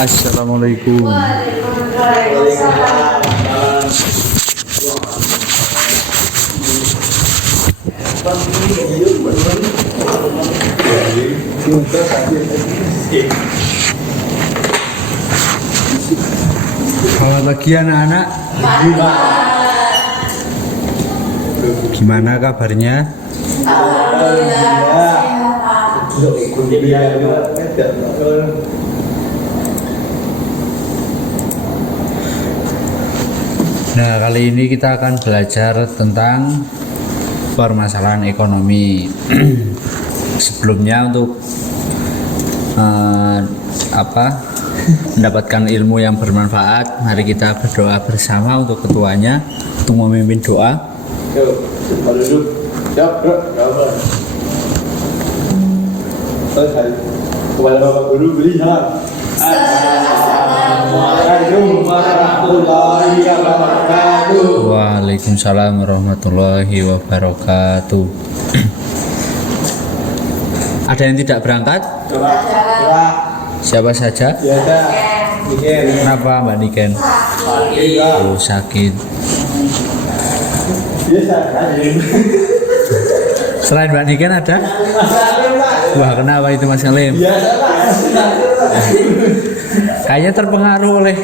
Assalamualaikum. Selamat pagi anak-anak. Gimana kabarnya? Nah, kali ini kita akan belajar tentang permasalahan ekonomi. Sebelumnya untuk mendapatkan ilmu yang bermanfaat, mari kita berdoa bersama untuk ketuanya untuk memimpin doa. Kepada Bapak Guru beri salam. Assalamualaikum warahmatullahi wabarakatuh. Waalaikumsalam warahmatullahi wabarakatuh. Ada yang tidak berangkat? Siapa saja? Biasa. Niken. Kenapa Mbak Niken? Oh, sakit. Biasa. Selain Mbak Niken ada? Wah, kenapa itu Mas Salim? Biasa Pak. Kayaknya terpengaruh oleh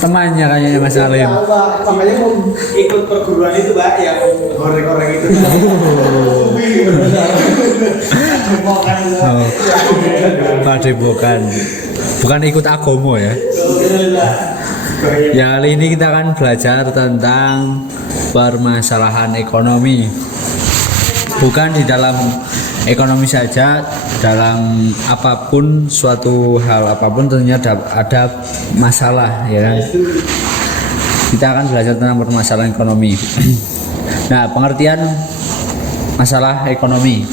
temannya kayaknya Mas Salim. Makanya mau ikut perguruan itu Pak, yang goreng-goreng itu. Oh, Padepokan. Bukan ikut agomo ya. Ya, kali ini kita akan belajar tentang permasalahan ekonomi. Bukan di dalam ekonomi saja, dalam apapun, suatu hal apapun tentunya ada masalah, ya kan? Kita akan belajar tentang permasalahan ekonomi. Nah, pengertian masalah ekonomi.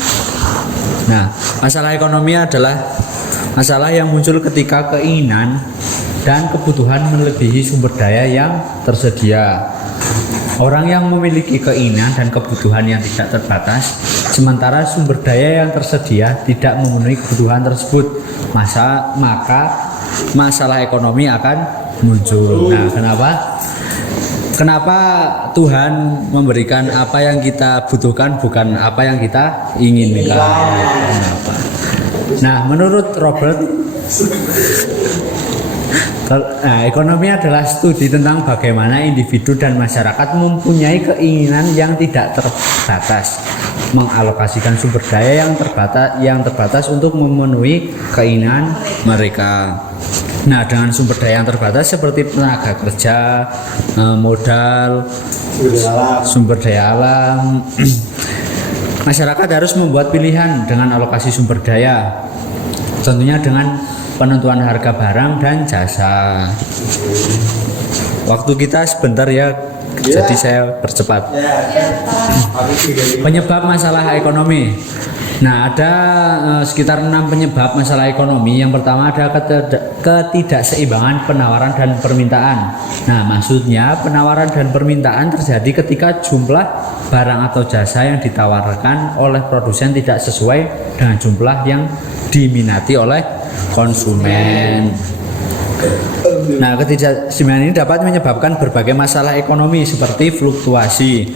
Nah, masalah ekonomi adalah masalah yang muncul ketika keinginan dan kebutuhan melebihi sumber daya yang tersedia. Orang yang memiliki keinginan dan kebutuhan yang tidak terbatas, sementara sumber daya yang tersedia tidak memenuhi kebutuhan tersebut, maka masalah ekonomi akan muncul. Nah, kenapa Tuhan memberikan apa yang kita butuhkan, bukan apa yang kita inginkan? Kenapa? Nah, menurut Robert, ekonomi adalah studi tentang bagaimana individu dan masyarakat mempunyai keinginan yang tidak terbatas, mengalokasikan sumber daya yang terbatas untuk memenuhi keinginan mereka. Nah, dengan sumber daya yang terbatas seperti tenaga kerja, modal, sumber daya alam, masyarakat harus membuat pilihan dengan alokasi sumber daya, tentunya dengan penentuan harga barang dan jasa. Waktu kita sebentar ya, jadi saya percepat. Penyebab masalah ekonomi. Nah, ada sekitar 6 penyebab masalah ekonomi. Yang pertama ada ketidakseimbangan penawaran dan permintaan. Nah, maksudnya penawaran dan permintaan terjadi ketika jumlah barang atau jasa yang ditawarkan oleh produsen tidak sesuai dengan jumlah yang diminati oleh konsumen. Nah, ketidakseimbangan ini dapat menyebabkan berbagai masalah ekonomi seperti fluktuasi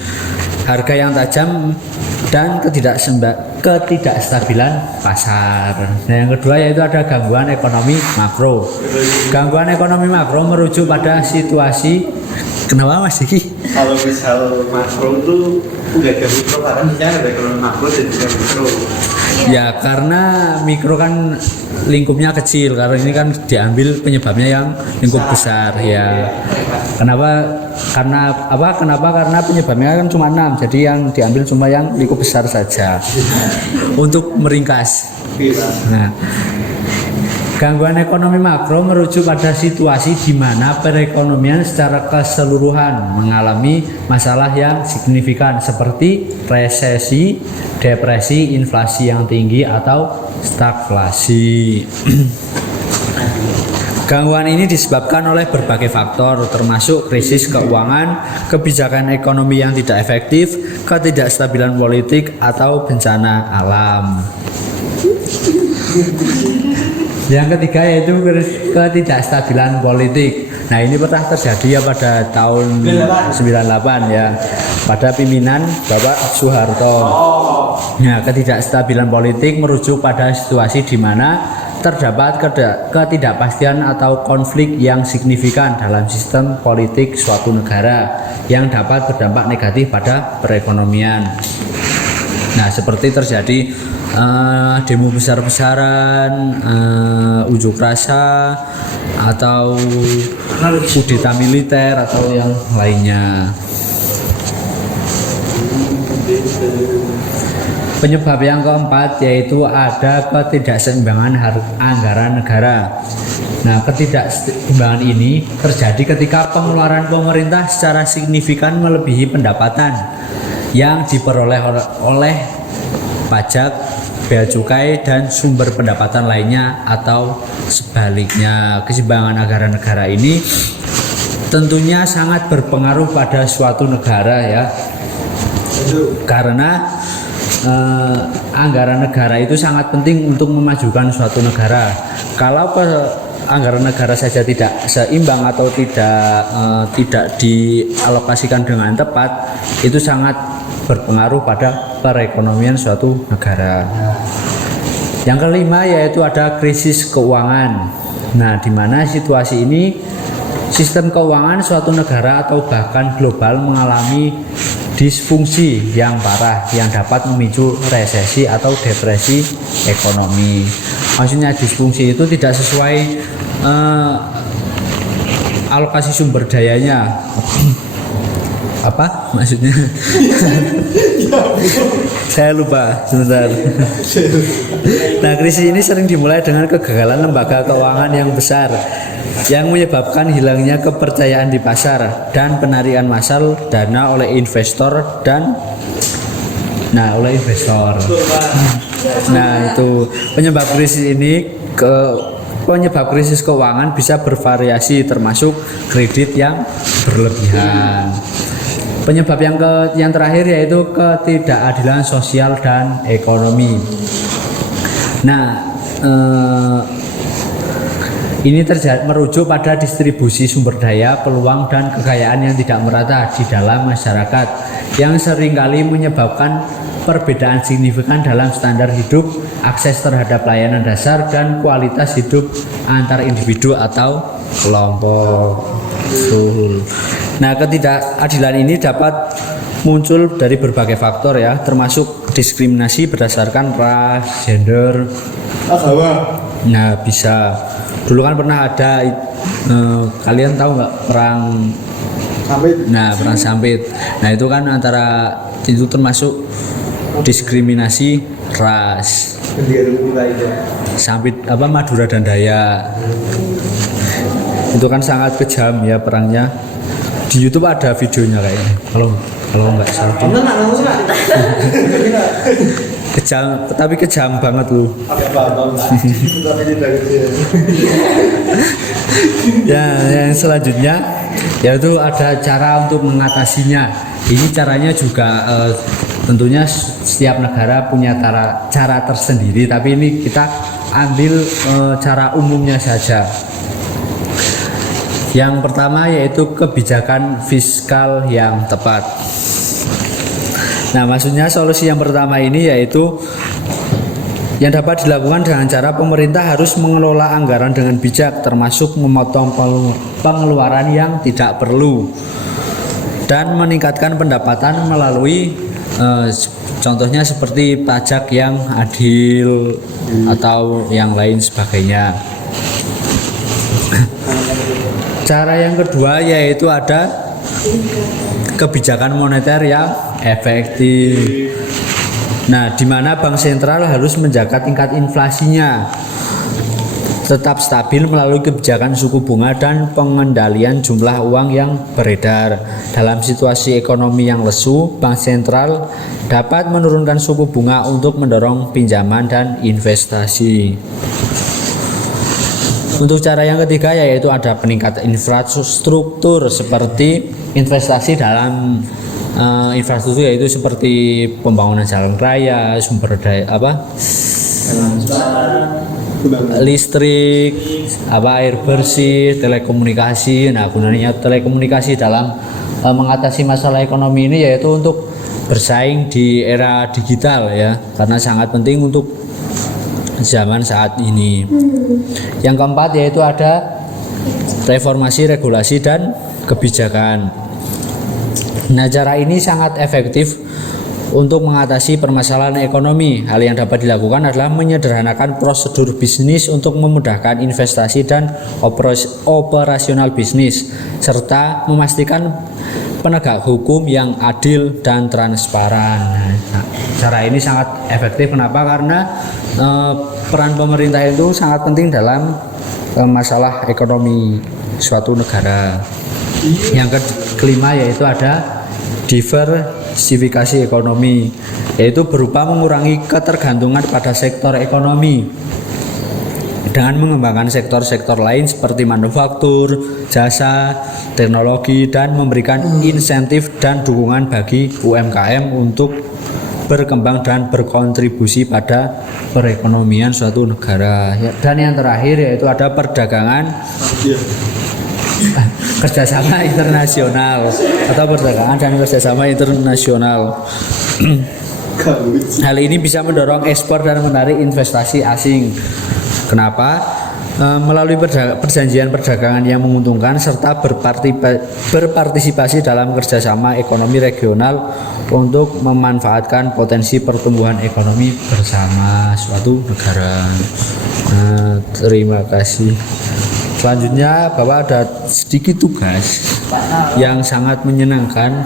harga yang tajam dan ketidakstabilan pasar. Nah, yang kedua yaitu ada gangguan ekonomi makro. Gangguan ekonomi makro merujuk pada situasi. Kenapa Mas Diki? Kalau misal makro itu udah ada mikro, karena misalnya ada ekonomi makro dan juga mikro. Ya, karena mikro kan lingkupnya kecil, karena ini kan diambil penyebabnya yang lingkup besar ya. Kenapa? Karena penyebabnya kan cuma 6, jadi yang diambil cuma yang lingkup besar saja untuk meringkas. Nah, gangguan ekonomi makro merujuk pada situasi di mana perekonomian secara keseluruhan mengalami masalah yang signifikan seperti resesi, depresi, inflasi yang tinggi atau stagflasi. Gangguan ini disebabkan oleh berbagai faktor termasuk krisis keuangan, kebijakan ekonomi yang tidak efektif, ketidakstabilan politik atau bencana alam. Yang ketiga yaitu ketidakstabilan politik. Nah, ini pernah terjadi ya pada tahun 98 ya, pada pimpinan Bapak Soeharto. Nah, ketidakstabilan politik merujuk pada situasi di mana terdapat ketidakpastian atau konflik yang signifikan dalam sistem politik suatu negara yang dapat berdampak negatif pada perekonomian. Nah, seperti terjadi demo besar-besaran, unjuk rasa, atau kudeta militer atau yang lainnya. Penyebab yang keempat yaitu ada ketidakseimbangan anggaran negara. Nah, ketidakseimbangan ini terjadi ketika pengeluaran pemerintah secara signifikan melebihi pendapatan yang diperoleh oleh pajak, bea cukai, dan sumber pendapatan lainnya, atau sebaliknya. Keseimbangan anggaran negara ini tentunya sangat berpengaruh pada suatu negara ya, karena anggaran negara itu sangat penting untuk memajukan suatu negara. Kalau anggaran negara saja tidak seimbang atau tidak dialokasikan dengan tepat, itu sangat berpengaruh pada perekonomian suatu negara. Yang kelima yaitu ada krisis keuangan. Nah, di mana situasi ini sistem keuangan suatu negara atau bahkan global mengalami disfungsi yang parah yang dapat memicu resesi atau depresi ekonomi. Maksudnya disfungsi itu tidak sesuai alokasi sumber dayanya. Apa maksudnya? Saya lupa sebentar. Nah, krisis ini sering dimulai dengan kegagalan lembaga keuangan yang besar yang menyebabkan hilangnya kepercayaan di pasar dan penarikan massal dana oleh investor. Nah, itu penyebab krisis keuangan bisa bervariasi, termasuk kredit yang berlebihan. Penyebab yang terakhir yaitu ketidakadilan sosial dan ekonomi. Nah, ini merujuk pada distribusi sumber daya, peluang, dan kekayaan yang tidak merata di dalam masyarakat, yang seringkali menyebabkan perbedaan signifikan dalam standar hidup, akses terhadap layanan dasar, dan kualitas hidup antar individu atau kelompok. Nah, ketidakadilan ini dapat muncul dari berbagai faktor ya, termasuk diskriminasi berdasarkan ras, gender, agama. Nah, bisa. Dulu kan pernah ada kalian tahu nggak perang Sampit? Nah, perang Sampit. Nah, itu kan itu termasuk diskriminasi ras. Sampit Madura dan Dayak. Itu kan sangat kejam ya perangnya. Di YouTube ada videonya kayaknya. Kalau nggak salah. Kejam, tapi kejam banget lu. Ya, yang selanjutnya yaitu ada cara untuk mengatasinya. Ini caranya juga tentunya setiap negara punya cara tersendiri, tapi ini kita ambil cara umumnya saja. Yang pertama yaitu kebijakan fiskal yang tepat. Nah, maksudnya solusi yang pertama ini yaitu yang dapat dilakukan dengan cara pemerintah harus mengelola anggaran dengan bijak, termasuk memotong pengeluaran yang tidak perlu dan meningkatkan pendapatan melalui contohnya seperti pajak yang adil atau yang lain sebagainya. Cara yang kedua yaitu ada kebijakan moneter yang efektif. Nah, di mana bank sentral harus menjaga tingkat inflasinya tetap stabil melalui kebijakan suku bunga dan pengendalian jumlah uang yang beredar. Dalam situasi ekonomi yang lesu, bank sentral dapat menurunkan suku bunga untuk mendorong pinjaman dan investasi. Untuk cara yang ketiga yaitu ada peningkatan infrastruktur seperti investasi dalam infrastruktur, yaitu seperti pembangunan jalan raya, sumber daya listrik, air bersih, telekomunikasi. Nah, gunanya telekomunikasi dalam mengatasi masalah ekonomi ini yaitu untuk bersaing di era digital ya, karena sangat penting untuk zaman saat ini. Yang keempat yaitu ada reformasi regulasi dan kebijakan. Nah, cara ini sangat efektif untuk mengatasi permasalahan ekonomi. Hal yang dapat dilakukan adalah menyederhanakan prosedur bisnis untuk memudahkan investasi dan operasional bisnis, serta memastikan penegak hukum yang adil dan transparan. Nah, cara ini sangat efektif. Kenapa? Karena peran pemerintah itu sangat penting dalam masalah ekonomi suatu negara. Yang kelima yaitu ada diversifikasi ekonomi, yaitu berupa mengurangi ketergantungan pada sektor ekonomi dengan mengembangkan sektor-sektor lain seperti manufaktur, jasa, teknologi, dan memberikan insentif dan dukungan bagi UMKM untuk berkembang dan berkontribusi pada perekonomian suatu negara. Dan yang terakhir yaitu ada perdagangan kerjasama internasional atau perdagangan dan kerjasama internasional. Hal ini bisa mendorong ekspor dan menarik investasi asing. Kenapa? Melalui perjanjian perdagangan yang menguntungkan serta berpartisipasi dalam kerjasama ekonomi regional untuk memanfaatkan potensi pertumbuhan ekonomi bersama suatu negara. Nah, terima kasih. Selanjutnya Bapak ada sedikit tugas yang sangat menyenangkan.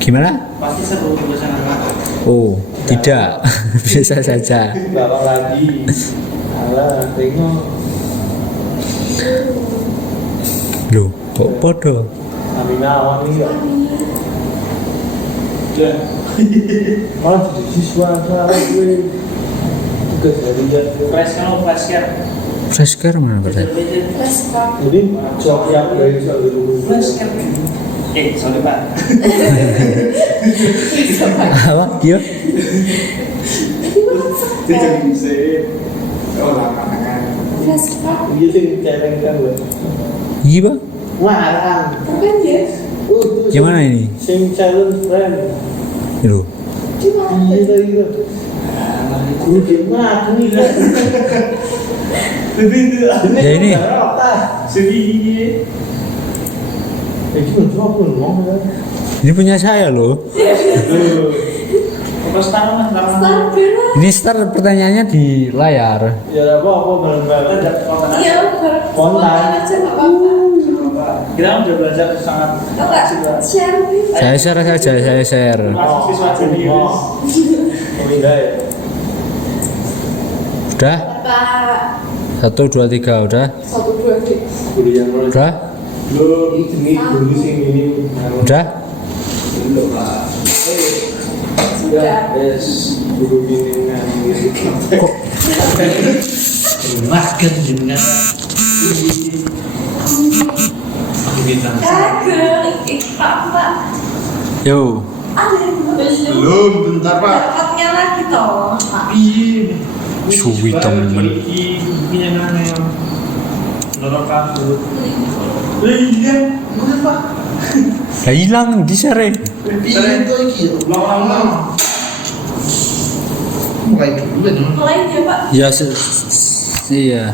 Gimana? Pasti seru tulisan apa? Oh, tidak. Biasa saja. Bapak lagi. Alah, tengok. Loh, kok podo? Amina awan ini ya. Ya. Malah jadi siswa salah gue. Tugas dari dia. Flashcard. Flashcard mana berarti? Jadi jawab yang dari dulu. Flashcard. Sorry Pak. Apa? Iya. Oh, lapangan. Iya sih celengkan loh. Iya, Pak. Warang. Bukan ya? Gimana ini? Sing challenge friend. Loh. Iya tadi itu. Gimana nih? Ya ini. Sedih. Itu pun ngomong ya. Ini punya saya loh. Terus taruh Ini start pertanyaannya di layar. Ya apa benar-benar Iya, kontak. aja nggak apa-apa. Kita udah belajar sangat Enggak, share nih. Saya share saja, saya share. siswa jenius. Oh iya ya. Udah? Pak, 1, 2, 3 udah? 1, 2, 3. Kuliah Udah? lo ini dulu sih ini. Udah? Belum lah. Sudah. Yes, guru ini Kok makan dengan bintang. Kagak, Pak. yo. Ada yang Belum, bentar Pak. Dapatnya lagi toh, Pak. Suwi temen. Punya mana yang lorong kasur. Iya, mana Pak? Lah hilang di share. Iya itu iki. Lama-lama. Mulai dulu dong. Mulai ya, Pak. Ya, iya.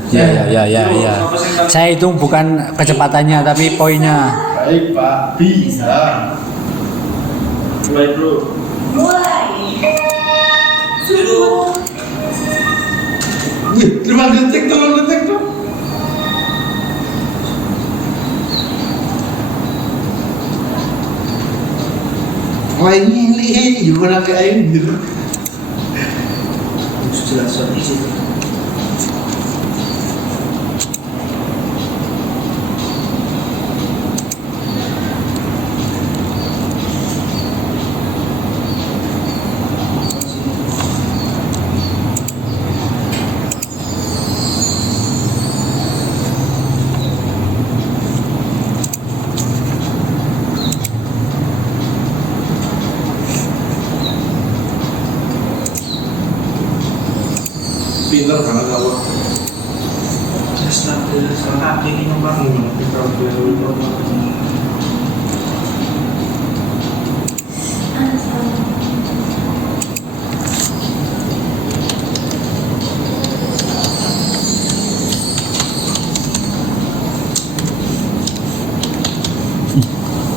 Saya hitung bukan kecepatannya tapi poinnya. Baik Pak, bisa. Mulai dulu. Mulai. Sudah. Wih, 5 detik tuh. Wah ini gimana kayak gitu? Sudah suami sih. pinter banget kamu. Sangat ini memang kita belajar.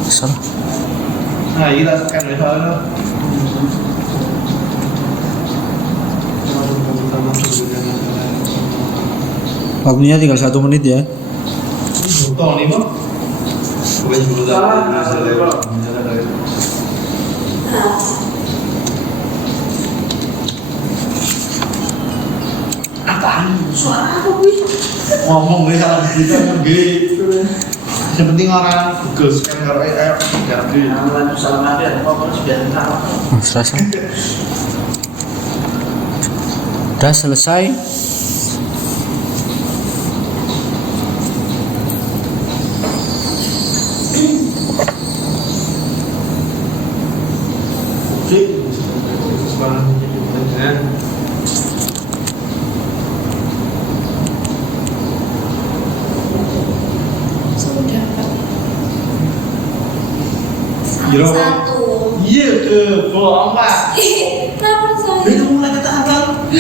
Salah. Nah, ini lah scan soalnya. Waktunya tinggal 1 menit ya. Butuh nih bang. Boleh dulu Apaan? Suara apa, Wi? ngomong nih salah gitu gitu. Yang penting orang Google scan kalau ayo jadi. Nah, salah mati ada apa sudah salah. Selesai. Udah selesai. Oke, sekarang jadi pertanyaan. Sudah. Yo. Satu. Iya ke bohong pak. Ih, kenapa saya? Itu mulai ketahuan.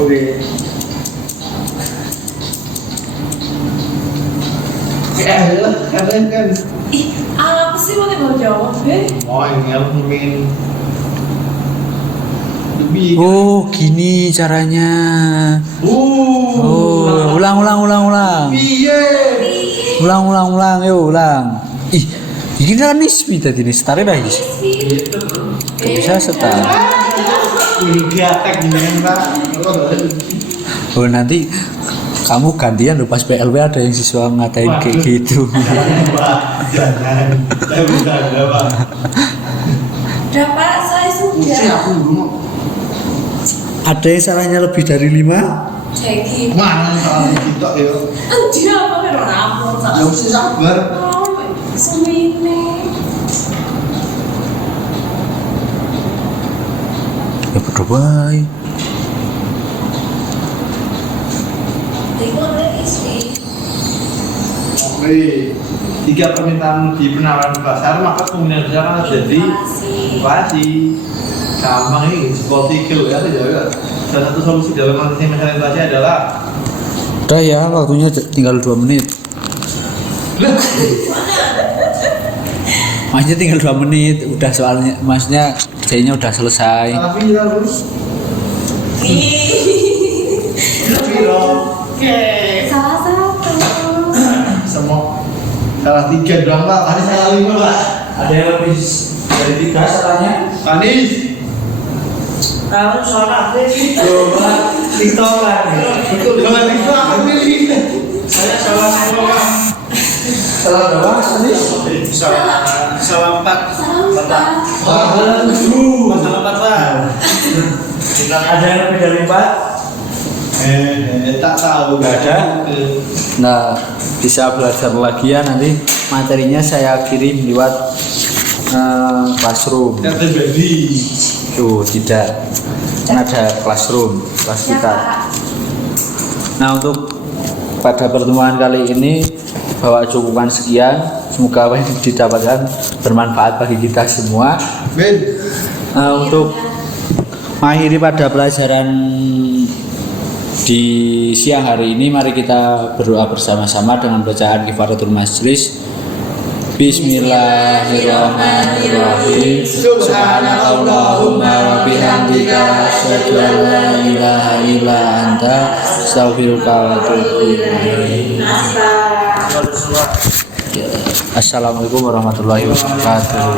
Oke. Kalian kan. Ih, apa sih mau tinggal jawab, Be? Oh ini yang ingin lebih. Oh, gini caranya. Oh, ulang. Iya. Ulang, yuk ulang. Ih, ini kan nisbi tadi nih, setara dah guys. Gak bisa setara. Ini gatek gini pak. Oh, nanti kamu gantian loh pas PLW ada yang siswa ngatain kayak gitu. Jangan. Saya bisa ada pak. Udah, Pak, saya sudah. Aku dulu. Ada yang salahnya lebih dari 5? Ceki. Mana soal kita ya? Dia apa kan rampung Ya mesti sabar. Suwine. Ya bodoh baik. Tengok ada isi. Oke. 3 permintaan di penawaran pasar maka kemungkinan besar akan jadi inflasi. Gampang ini seperti kilo ya tidak. Salah satu solusi dalam mengatasi masalah inflasi adalah Udah ya, waktunya tinggal 2 menit. Maksudnya tinggal 2 menit, udah soalnya, maksudnya jadinya udah selesai. tapi harus oke. Salah satu. Semua salah 3 doang pak, tadi salah 5 pak. Ada yang lebih dari 3 salahnya? Anis. Kalau soal apa sih? TikTok kan. Betul dengan itu aku pilih. Saya salah semua. Salah berapa tadi? Salah 4. Salah. Salah 7. Salah 4 pak. Ada yang lebih dari 4? Tak tahu. Nggak ada. Nah, bisa belajar lagi ya nanti materinya saya kirim lewat classroom. Kata baby. Tuh, tidak. Kan ada classroom, kelas Ya, kita. Pak. Nah, untuk pada pertemuan kali ini bawa cukupan sekian. Semoga apa yang didapatkan bermanfaat bagi kita semua. Ben. Untuk mengakhiri pada pelajaran di siang hari ini, mari kita berdoa bersama-sama dengan bacaan kifaratul majlis. Bismillahirrahmanirrahim. Subhanakallahumma wa bihamdika asyhadu an la ilaha illa anta astaghfiruka wa atubu ilaik. Assalamualaikum warahmatullahi wabarakatuh.